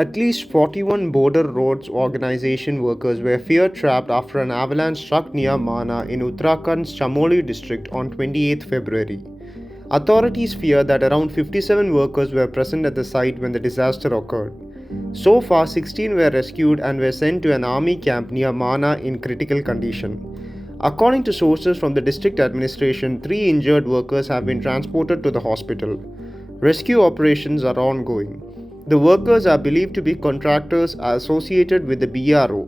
At least 41 border roads organization workers were fear-trapped after an avalanche struck near Mana in Uttarakhand's Chamoli district on 28 February. Authorities fear that around 57 workers were present at the site when the disaster occurred. So far, 16 were rescued and were sent to an army camp near Mana in critical condition. According to sources from the district administration, 3 injured workers have been transported to the hospital. Rescue operations are ongoing. The workers are believed to be contractors associated with the BRO.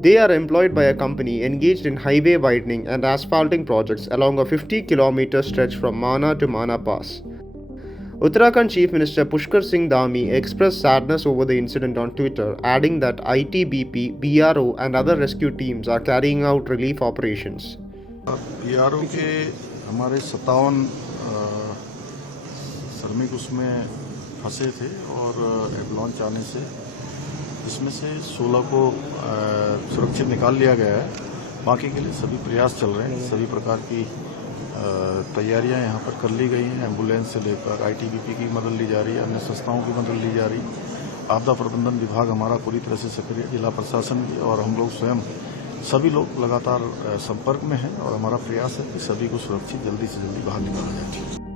They are employed by a company engaged in highway widening and asphalting projects along a 50-kilometer stretch from Mana to Mana Pass. Uttarakhand Chief Minister Pushkar Singh Dhami expressed sadness over the incident on Twitter, adding that ITBP, BRO and other rescue teams are carrying out relief operations. BRO के हमारे 57 श्रमिक उसमें फंसे थे और avalanche आने से इसमें से 16 को सुरक्षित निकाल लिया गया है। बाकी के लिए सभी प्रयास चल रहे हैं। सभी प्रकार की तैयारियां यहाँ पर कर ली गई हैं। एम्बुलेंस से लेकर ITBP की मदद ली जा रही है, अन्य संस्थाओं की मदद ली जा रही है। आपदा प्रबंधन विभाग हमारा पूरी तरह से सक्रिय, जिला प्रशासन भी, और हम लोग स्वयं सभी लोग लगातार संपर्क में हैं और हमारा प्रयास है कि सभी को सुरक्षित जल्दी से जल्दी बाहर निकाला जाए।